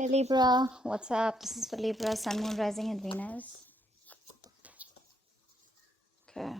Hey Libra, what's up? This is for Libra, Sun, Moon, Rising, and Venus. Okay.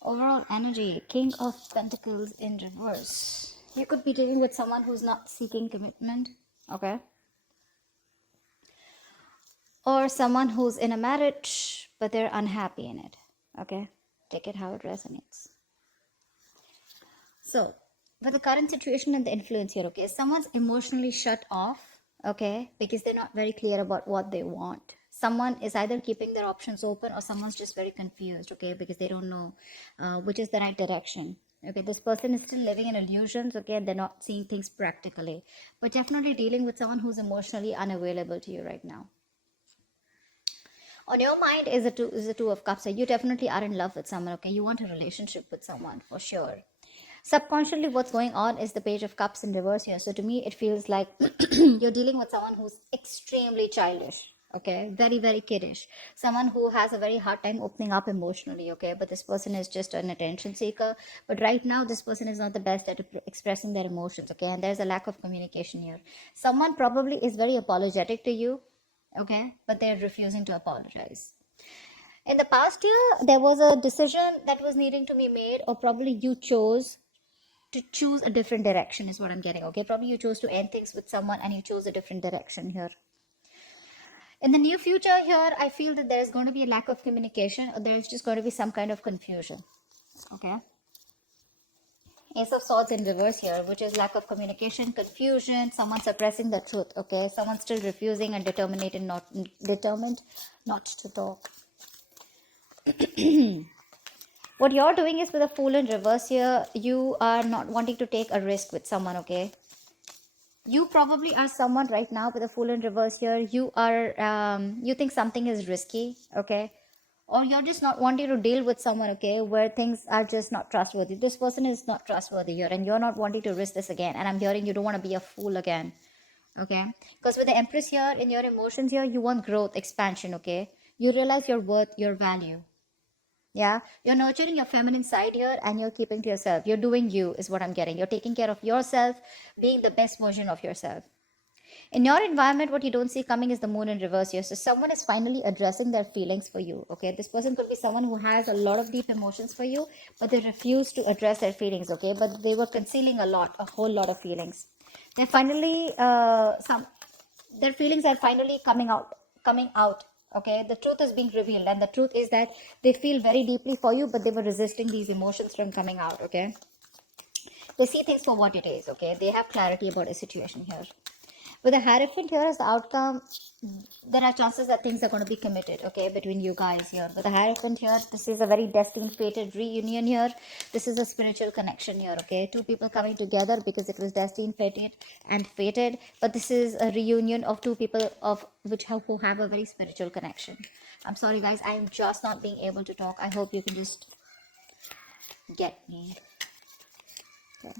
Overall energy, King of Pentacles in reverse. You could be dealing with someone who's not seeking commitment, okay? Or someone who's in a marriage, but they're unhappy in it, okay? Take it how it resonates. So, with the current situation and the influence here, okay, someone's emotionally shut off, okay, because they're not very clear about what they want. Someone is either keeping their options open or someone's just very confused, okay, because they don't know which is the right direction. Okay, this person is still living in illusions, okay, and they're not seeing things practically, but definitely dealing with someone who's emotionally unavailable to you right now. On your mind is the two of cups. So you definitely are in love with someone, okay, you want a relationship with someone for sure. Subconsciously, what's going on is the page of cups in reverse here. So to me, it feels like you're dealing with someone who's extremely childish, okay, very, very kiddish, someone who has a very hard time opening up emotionally, okay, but this person is just an attention seeker. But right now, this person is not the best at expressing their emotions, okay, and there's a lack of communication here. Someone probably is very apologetic to you, okay, but they're refusing to apologize. In the past year, there was a decision that was needing to be made, or probably you chose to choose a different direction, is what I'm getting, okay? Probably you chose to end things with someone and you chose a different direction here. In the near future here, I feel that there's going to be a lack of communication, or there's just going to be some kind of confusion, okay? Ace of Swords in reverse here, which is lack of communication, confusion, someone suppressing the truth, okay? Someone still refusing and determined not to talk. What you're doing is, with a Fool in reverse here, you are not wanting to take a risk with someone, okay? You probably are someone right now with a Fool in reverse here. You are, you think something is risky, okay? Or you're just not wanting to deal with someone, okay, where things are just not trustworthy. This person is not trustworthy here, and you're not wanting to risk this again. And I'm hearing you don't want to be a fool again, okay? Because with the Empress here, in your emotions here, you want growth, expansion, okay? You realize your worth, your value. Yeah, you're nurturing your feminine side here and you're keeping to yourself. You're doing you, is what I'm getting. You're taking care of yourself, being the best version of yourself. In your environment, what you don't see coming is the Moon in reverse here. So someone is finally addressing their feelings for you, okay? This person could be someone who has a lot of deep emotions for you, but they refuse to address their feelings, okay? But they were concealing a whole lot of feelings. They're finally, their feelings are finally coming out, okay? The truth is being revealed, and the truth is that they feel very deeply for you, but they were resisting these emotions from coming out, okay? They see things for what it is, okay? They have clarity about a situation here. With the Hierophant here as the outcome, there are chances that things are going to be committed, okay, between you guys here. With the Hierophant here, this is a very destined, fated reunion here. This is a spiritual connection here, okay? Two people coming together because it was destined, fated, and fated. But this is a reunion of two people who have a very spiritual connection. I'm sorry, guys. I'm just not being able to talk. I hope you can just get me. Okay.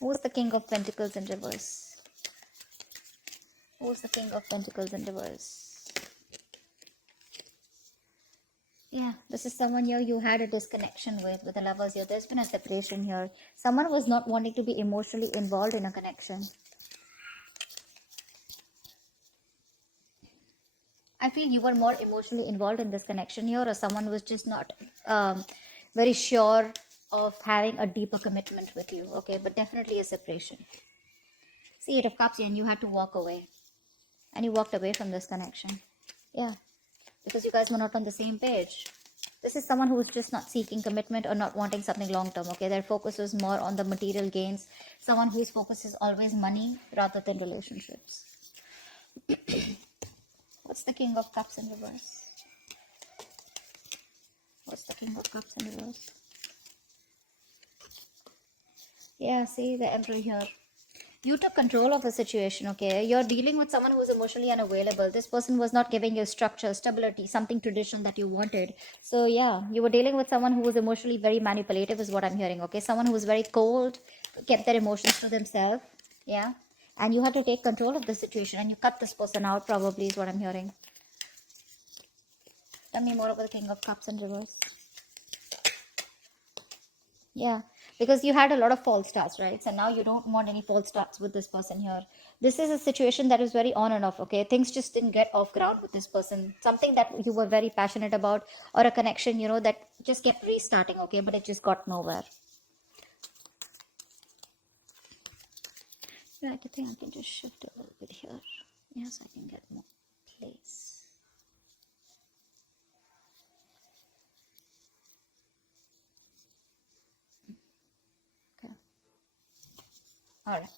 Who's the King of Pentacles in reverse? Who's the King of Pentacles in reverse? Yeah, this is someone here you had a disconnection with the Lovers here. There's been a separation here. Someone was not wanting to be emotionally involved in a connection. I feel you were more emotionally involved in this connection here, or someone was just not very sure of having a deeper commitment with you, okay? But definitely a separation. See, Eight of Cups here, and you had to walk away. And you walked away from this connection. Yeah, because you guys were not on the same page. This is someone who is just not seeking commitment or not wanting something long term, okay? Their focus is more on the material gains. Someone whose focus is always money rather than relationships. What's the King of Cups in reverse? What's the King of Cups in reverse? Yeah, see the Emperor here. You took control of the situation, okay? You're dealing with someone who's emotionally unavailable. This person was not giving you structure, stability, something traditional that you wanted. So yeah, you were dealing with someone who was emotionally very manipulative, is what I'm hearing, okay? Someone who was very cold, kept their emotions to themselves, yeah? And you had to take control of the situation and you cut this person out, probably, is what I'm hearing. Tell me more about the King of Cups in reverse. Yeah, because you had a lot of false starts, right? So now you don't want any false starts with this person here. This is a situation that is very on and off, okay? Things just didn't get off ground with this person. Something that you were very passionate about, or a connection, that just kept restarting, okay? But it just got nowhere. Right, I think I can just shift a little bit here. Yes, I can get more place. Okay. All right.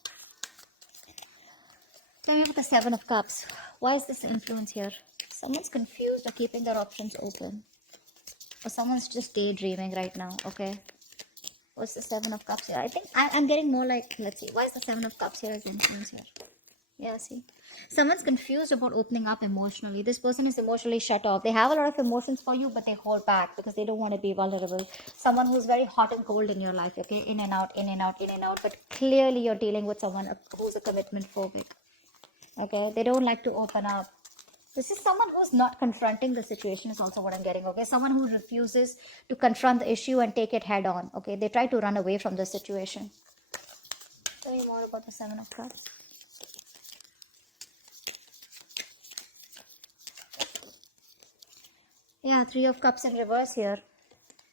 Tell me about the Seven of Cups. Why is this influence here? Someone's confused or keeping their options open. Or someone's just daydreaming right now, okay? What's the Seven of Cups here? I think I'm getting more like, let's see, why is the Seven of Cups here as influence here? Yeah, see. Someone's confused about opening up emotionally. This person is emotionally shut off. They have a lot of emotions for you, but they hold back because they don't want to be vulnerable. Someone who's very hot and cold in your life, okay? In and out, in and out, in and out. But clearly you're dealing with someone who's a commitment phobic, okay? They don't like to open up. This is someone who's not confronting the situation is also what I'm getting, okay? Someone who refuses to confront the issue and take it head on, okay? They try to run away from the situation. Tell me more about the Seven of Cups. Yeah, Three of Cups in reverse here.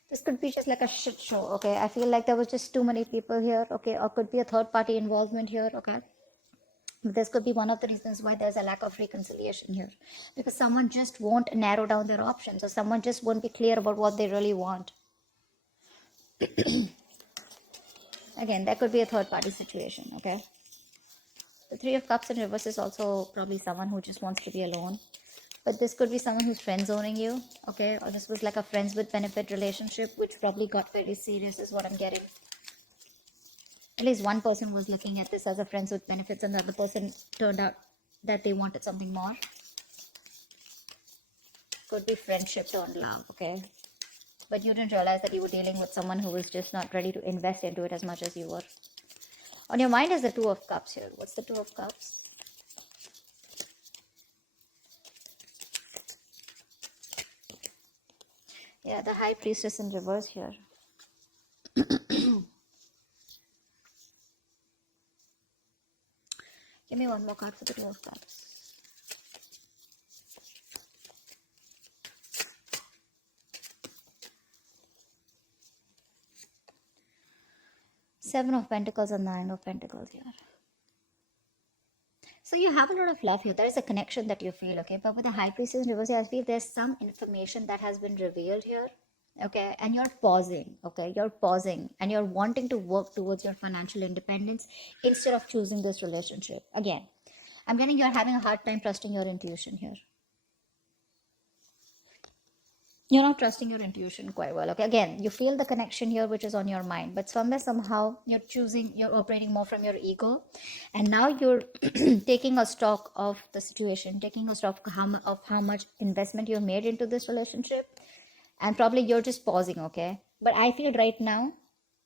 This could be just like a shit show, okay? I feel like there was just too many people here, okay? Or could be a third party involvement here, okay? This could be one of the reasons why there's a lack of reconciliation here. Because someone just won't narrow down their options, or someone just won't be clear about what they really want. Again, that could be a third party situation, okay? The Three of Cups in reverse is also probably someone who just wants to be alone. But this could be someone who's friend zoning you, okay? Or this was like a friends with benefit relationship, which probably got very serious, is what I'm getting. At least one person was looking at this as a friends with benefits, and the other person turned out that they wanted something more. Could be friendship turned love, okay? But you didn't realize that you were dealing with someone who was just not ready to invest into it as much as you were. On your mind is the Two of Cups here. What's the Two of Cups? Yeah, the High Priestess in reverse here. Give me one more card for the Two of Cups. Seven of Pentacles and Nine of Pentacles here. So you have a lot of love here. There is a connection that you feel, okay? But with the High Priestess in reverse, I feel there's some information that has been revealed here, okay? And you're pausing, okay? You're pausing and you're wanting to work towards your financial independence instead of choosing this relationship. Again, I'm getting you're having a hard time trusting your intuition here. You're not trusting your intuition quite well, okay? Again, you feel the connection here which is on your mind, but somewhere somehow you're operating more from your ego, and now you're taking a stock of the situation, taking a stock of how much investment you've made into this relationship, and probably you're just pausing, okay? But I feel right now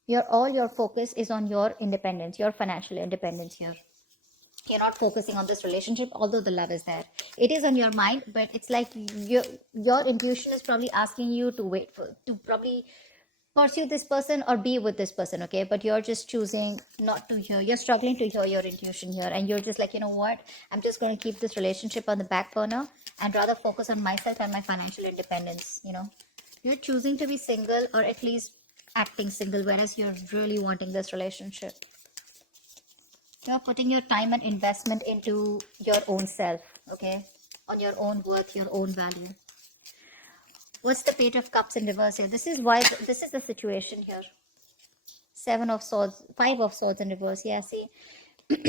your focus is on your independence, your financial independence here. You're not focusing on this relationship, although the love is there. It is on your mind, but it's like your intuition is probably asking you to wait for to probably pursue this person or be with this person, okay? But you're just choosing not to hear. You're struggling to hear your intuition here, and you're just like, you know what? I'm just going to keep this relationship on the back burner and rather focus on myself and my financial independence. You're choosing to be single, or at least acting single, whereas you're really wanting this relationship. You're putting your time and investment into your own self, okay? On your own worth, your own value. What's the Page of Cups in reverse here? This is the situation here. Seven of Swords, Five of Swords in reverse. Yeah, see,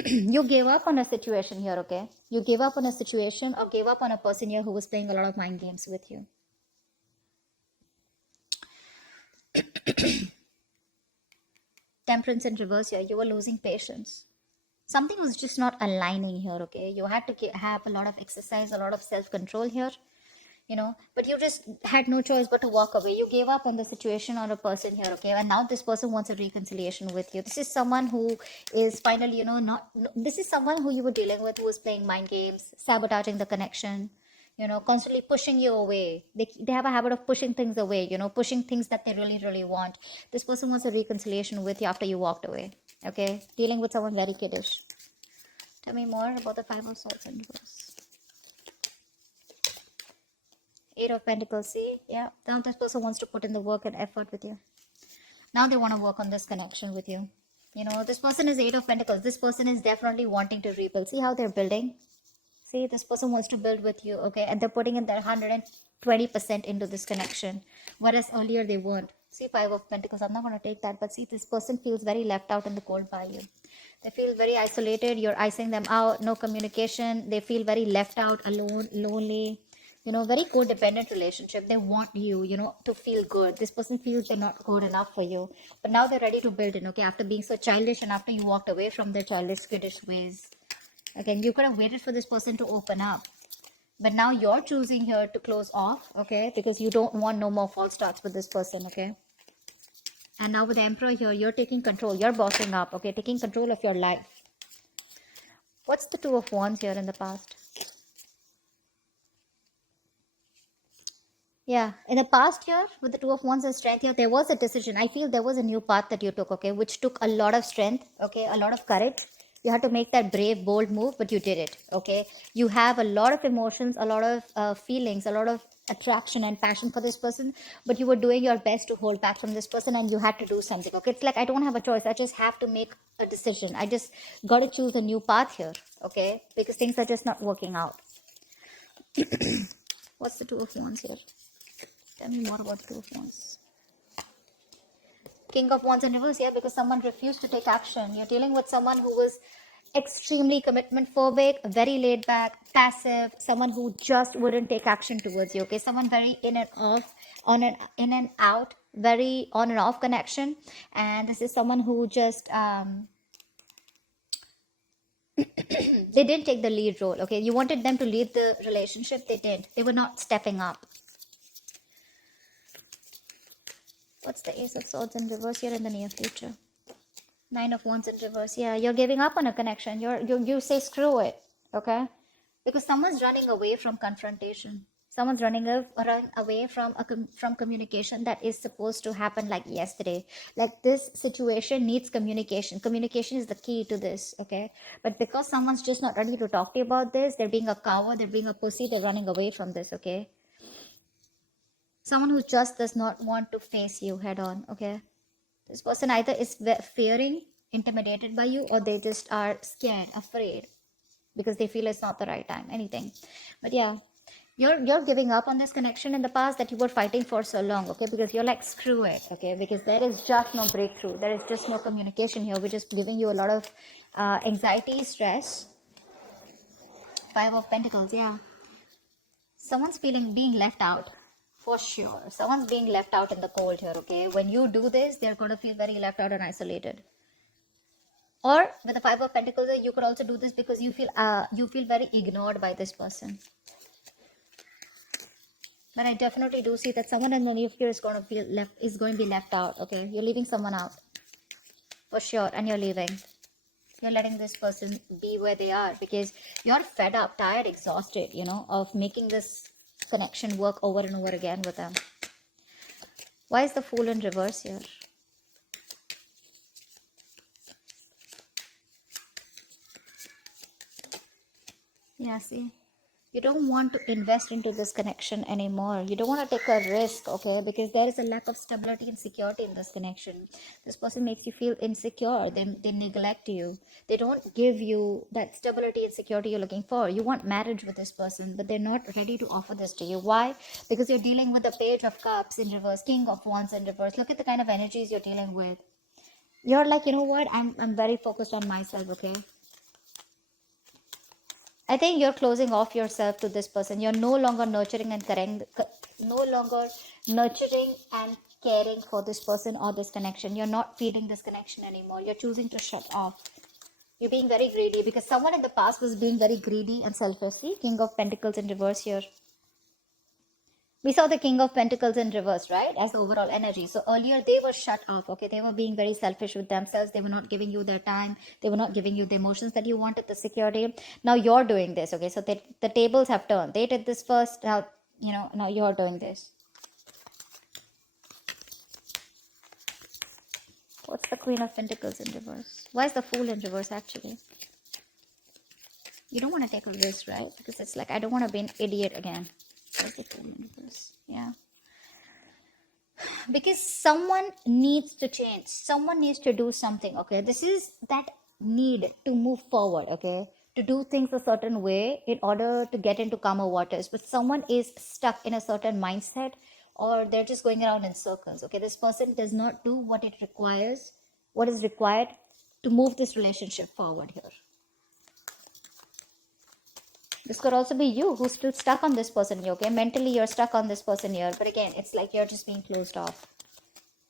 you gave up on a situation here, okay? You gave up on a situation or gave up on a person here who was playing a lot of mind games with you. Temperance in reverse here. You were losing patience. Something was just not aligning here, okay? You had to have a lot of exercise, a lot of self-control here, but you just had no choice but to walk away. You gave up on the situation or a person here, okay? And now this person wants a reconciliation with you. This is someone who is finally, this is someone who you were dealing with who was playing mind games, sabotaging the connection, constantly pushing you away. They have a habit of pushing things away, pushing things that they really, really want. This person wants a reconciliation with you after you walked away. Okay, dealing with someone very kiddish. Tell me more about the Five of Swords in reverse. Eight of Pentacles. See, yeah, now this person wants to put in the work and effort with you. Now they want to work on this connection with you. This person is Eight of Pentacles. This person is definitely wanting to rebuild. See how they're building? See, this person wants to build with you, okay? And they're putting in their 120% into this connection, whereas earlier they weren't. See, Five of Pentacles, I'm not going to take that, but see, this person feels very left out in the cold by you. They feel very isolated. You're icing them out, no communication. They feel very left out, alone, lonely. Very codependent relationship. They want you, to feel good. This person feels they're not good enough for you. But now they're ready to build in, okay? After being so childish and after you walked away from their childish, kiddish ways. Again, you could have waited for this person to open up. But now you're choosing here to close off, okay? Because you don't want no more false starts with this person, okay? And now with the Emperor here, you're taking control. You're bossing up, okay? Taking control of your life. What's the Two of Wands here in the past? Yeah, in the past year, with the Two of Wands and Strength here, there was a decision. I feel there was a new path that you took, okay, which took a lot of strength, okay, a lot of courage. You had to make that brave, bold move, but you did it, okay. You have a lot of emotions, a lot of feelings, a lot of attraction and passion for this person, but you were doing your best to hold back from this person and you had to do something, okay. It's like, I don't have a choice. I just have to make a decision. I just got to choose a new path here, okay, because things are just not working out. What's the Two of Wands here? Tell me more about Two of Wands. King of Wands in reverse, yeah, because someone refused to take action. You're dealing with someone who was extremely commitment phobic, very laid back, passive, someone who just wouldn't take action towards you, okay? Someone very in and off, in and out, very on and off connection. And this is someone who just, they didn't take the lead role, okay? You wanted them to lead the relationship, they didn't. They were not stepping up. What's the Ace of Swords in reverse here in the near future? Nine of Wands in reverse. Yeah, you're giving up on a connection. You say screw it, okay? Because someone's running away from confrontation. Someone's running away from communication that is supposed to happen like yesterday. Like, this situation needs communication. Communication is the key to this, okay? But because someone's just not ready to talk to you about this, they're being a coward, they're being a pussy, they're running away from this, okay? Someone who just does not want to face you head on, okay? This person either is fearing, intimidated by you, or they just are scared, afraid, because they feel it's not the right time, anything. But yeah, you're giving up on this connection in the past that you were fighting for so long, okay? Because you're like, screw it, okay? Because there is just no breakthrough. There is just no communication here, which is giving you a lot of anxiety, stress. Five of Pentacles, yeah. Someone's being left out. For sure. Someone's being left out in the cold here, okay? When you do this, they're going to feel very left out and isolated. Or with the Five of Pentacles, you could also do this because you feel very ignored by this person. But I definitely do see that someone in the near future is going to be left out, okay? You're leaving someone out. For sure. And you're leaving. You're letting this person be where they are because you're fed up, tired, exhausted, of making this connection work over and over again with them. Why is the Fool in reverse here? Yeah, see, you don't want to invest into this connection anymore. You don't want to take a risk, okay? Because there is a lack of stability and security in this connection. This person makes you feel insecure. They neglect you. They don't give you that stability and security you're looking for. You want marriage with this person, but they're not ready to offer this to you. Why? Because you're dealing with the Page of Cups in reverse, King of Wands in reverse. Look at the kind of energies you're dealing with. You're like, you know what? I'm very focused on myself, okay? I think you're closing off yourself to this person. You're no longer nurturing and caring for this person or this connection. You're not feeding this connection anymore. You're choosing to shut off. You're being very greedy because someone in the past was being very greedy and selfish. See, King of Pentacles in reverse here. We saw the King of Pentacles in reverse, right? As the overall energy. So earlier they were shut off, okay? They were being very selfish with themselves. They were not giving you their time. They were not giving you the emotions that you wanted, the security. Now you're doing this, okay? So the tables have turned. They did this first. Now, now you're doing this. What's the Queen of Pentacles in reverse? Why is the Fool in reverse, actually? You don't want to take a risk, right? Because it's like, I don't want to be an idiot again. What's the Fool in reverse? Yeah. Because someone needs to change, someone needs to do something, okay? This is that need to move forward, okay, to do things a certain way in order to get into calmer waters. But someone is stuck in a certain mindset, or they're just going around in circles, okay? This person does not do what it requires, what is required to move this relationship forward here. This could also be you who's still stuck on this person here, okay? Mentally, you're stuck on this person here. But again, it's like you're just being closed off.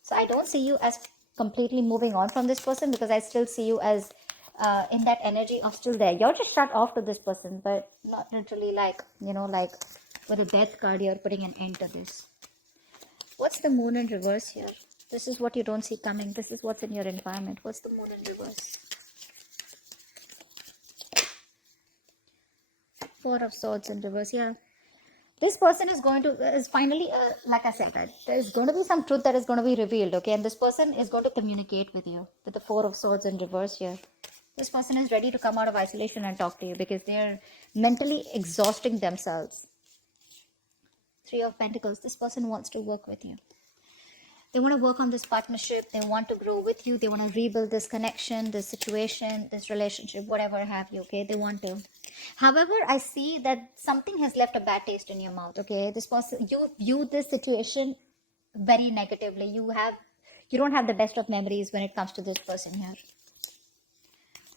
So I don't see you as completely moving on from this person, because I still see you as in that energy of still there. You're just shut off to this person, but not literally like, like with a death card, you're putting an end to this. What's the Moon in reverse here? This is what you don't see coming. This is what's in your environment. What's the Moon in reverse? Four of Swords in reverse. Yeah, this person is finally like I said, that there's going to be some truth that is going to be revealed, okay? And this person is going to communicate with you with the Four of Swords in reverse here. This person is ready to come out of isolation and talk to you, because they're mentally exhausting themselves. Three of Pentacles. This person wants to work with you. They want to work on this partnership. They want to grow with you. They want to rebuild this connection, this situation, this relationship, whatever have you, okay? They want to. However, I see that something has left a bad taste in your mouth, okay? This person, you view this situation very negatively. You don't have the best of memories when it comes to this person here.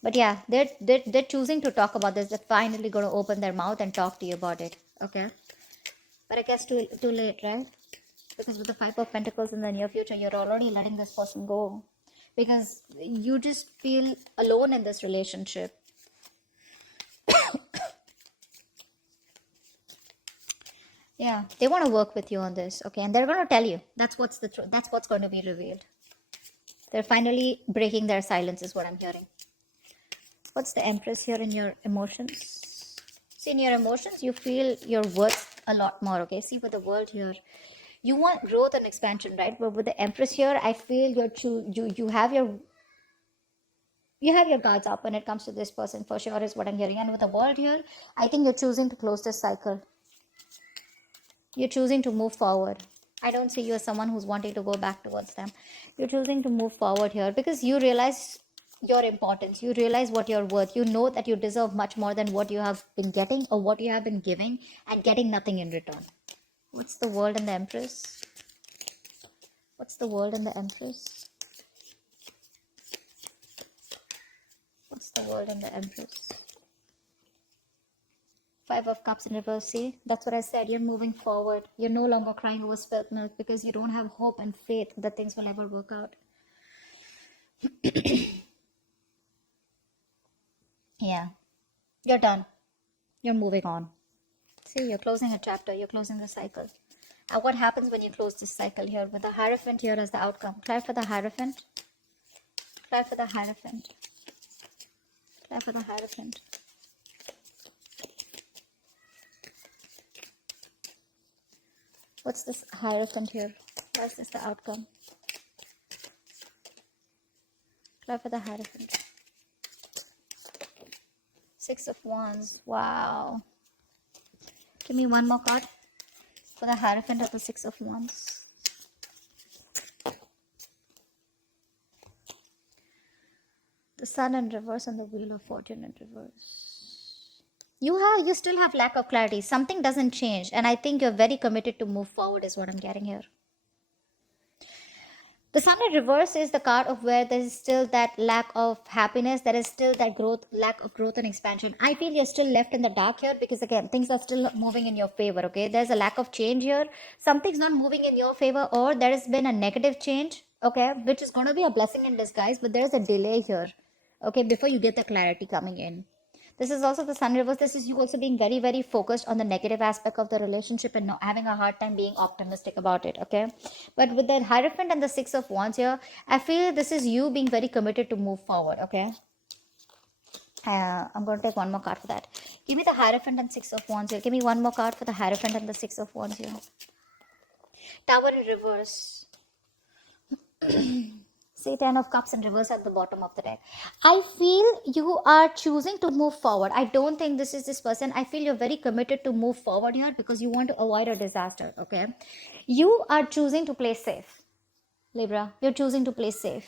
But yeah, they're choosing to talk about this. They're finally going to open their mouth and talk to you about it, okay? But I guess too late, right? Because with the Five of Pentacles in the near future, you're already letting this person go, because you just feel alone in this relationship. Yeah, they want to work with you on this, okay? And they're going to tell you. That's what's the truth. That's what's going to be revealed. They're finally breaking their silence, is what I'm hearing. What's the Empress here in your emotions? See, in your emotions, you feel your worth a lot more, okay? See, with the World here, you want growth and expansion, right? But with the Empress here, I feel you have your guards up when it comes to this person, for sure, is what I'm hearing. And with the World here, I think you're choosing to close this cycle. You're choosing to move forward. I don't see you as someone who's wanting to go back towards them. You're choosing to move forward here because you realize your importance. You realize what you're worth. You know that you deserve much more than what you have been getting or what you have been giving and getting nothing in return. What's the World and the Empress? What's the World and the Empress? What's the World and the Empress? Five of Cups in reverse. See, that's what I said. You're moving forward. You're no longer crying over spilt milk because you don't have hope and faith that things will ever work out. Yeah, you're done. You're moving on. See, you're closing a chapter. You're closing the cycle. And what happens when you close this cycle here with the Hierophant here as the outcome? Clear for the Hierophant. Clear for the Hierophant. Clear for the Hierophant. What's this Hierophant here? Why is this the outcome? Clear for the Hierophant. Six of Wands. Wow. Give me one more card for the Hierophant of the Six of Wands. The Sun in reverse and the Wheel of Fortune in reverse. You still have lack of clarity. Something doesn't change, and I think you're very committed to move forward is what I'm getting here. The Sun in reverse is the card of where there is still that lack of happiness. There is still that lack of growth and expansion. I feel you're still left in the dark here because, again, things are still not moving in your favor, okay? There's a lack of change here. Something's not moving in your favor, or there has been a negative change, okay, which is going to be a blessing in disguise, but there's a delay here, okay, before you get the clarity coming in. This is also the sun reverse. This is you also being very, very focused on the negative aspect of the relationship and not having a hard time being optimistic about it. Okay. But with the Hierophant and the Six of Wands here, I feel this is you being very committed to move forward. Okay. I'm going to take one more card for that. Give me the Hierophant and Six of Wands here. Give me one more card for the Hierophant and the Six of Wands here. Tower in reverse. Say 10 of Cups in reverse at the bottom of the deck. I feel you are choosing to move forward. I don't think this is this person. I feel you're very committed to move forward here because you want to avoid a disaster. Okay. You are choosing to play safe. Libra, you're choosing to play safe.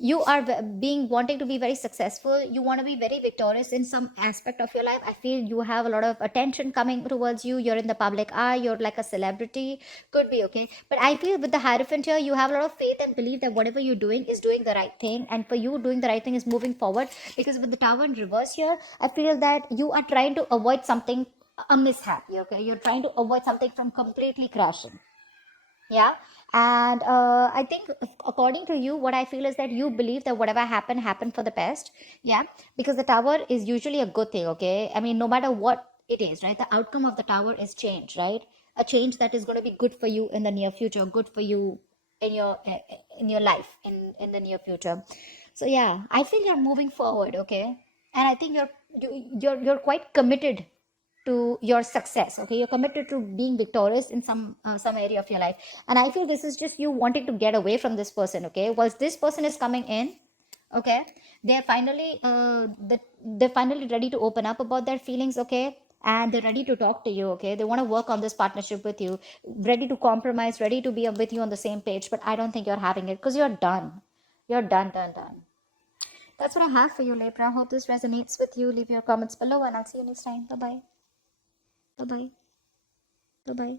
You are being wanting to be very successful. You want to be very victorious in some aspect of your life. I feel you have a lot of attention coming towards you. You're in the public eye. You're like a celebrity. Could be, okay. But I feel with the Hierophant here, you have a lot of faith and belief that whatever you're doing is doing the right thing, and for you doing the right thing is moving forward. Because with the Tower in reverse here, I feel that you are trying to avoid something, a mishap. Okay, you're trying to avoid something from completely crashing. Yeah. And I think according to you, what I feel is that you believe that whatever happened for the best. Yeah. Because the tower is usually a good thing. Okay. I mean, no matter what it is, right, the outcome of the tower is change, right? A change that is going to be good for you in the near future, good for you in your life in the near future. So yeah, I feel you're moving forward. Okay. And I think you're quite committed to your success. Okay, you're committed to being victorious in some area of your life. And I feel this is just you wanting to get away from this person. Okay, once this person is coming in, okay, they're finally they're finally ready to open up about their feelings. Okay, and they're ready to talk to you. Okay, they want to work on this partnership with you, ready to compromise, ready to be with you on the same page. But I don't think you're having it because you're done. That's what I have for you, Libra. Hope this resonates with you. Leave your comments below and I'll see you next time. Bye bye. Bye bye. Bye bye.